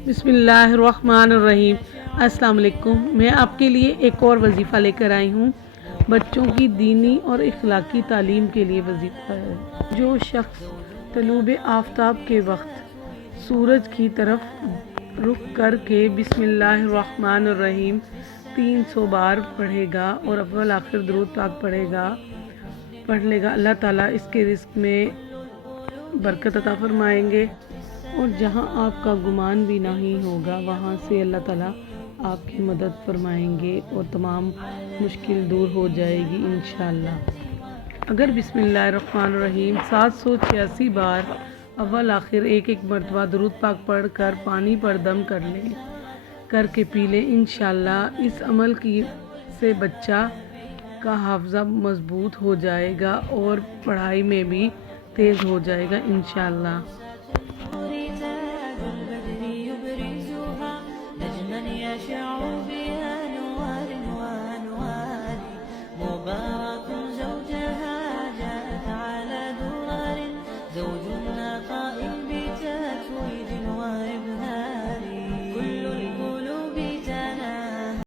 बिस्मिल्लाहिर्रहमानिर्रहीम। अस्सलाम वालेकुम। मैं आपके लिए एक और वजीफ़ा लेकर आई हूँ। बच्चों की दीनी और इखलाकी तालीम के लिए वजीफ़ा है। जो शख्स तलूब आफ़ताब के वक्त सूरज की तरफ रुख करके बिस्मिल्लाहिर्रहमानिर्रहीम 300 बार पढ़ेगा और अव्वल आखिर दुरूद पाक पढ़ लेगा, अल्लाह ताला इसके रिज़्क़ में बरकत अता फरमाएंगे और जहाँ आपका गुमान भी नहीं होगा वहाँ से अल्लाह ताला आपकी मदद फरमाएंगे और तमाम मुश्किल दूर हो जाएगी इंशाअल्लाह। अगर बिस्मिल्लाहिर्रहमानिर्रहीम 786 बार अव्वल आखिर एक मरतबा दुरूद पाक पढ़ कर पानी पर दम करके पी लें, इंशाअल्लाह इस अमल से बच्चा का हाफ़ज़ा मज़बूत हो जाएगा और पढ़ाई में भी तेज़ हो जाएगा इंशाअल्लाह।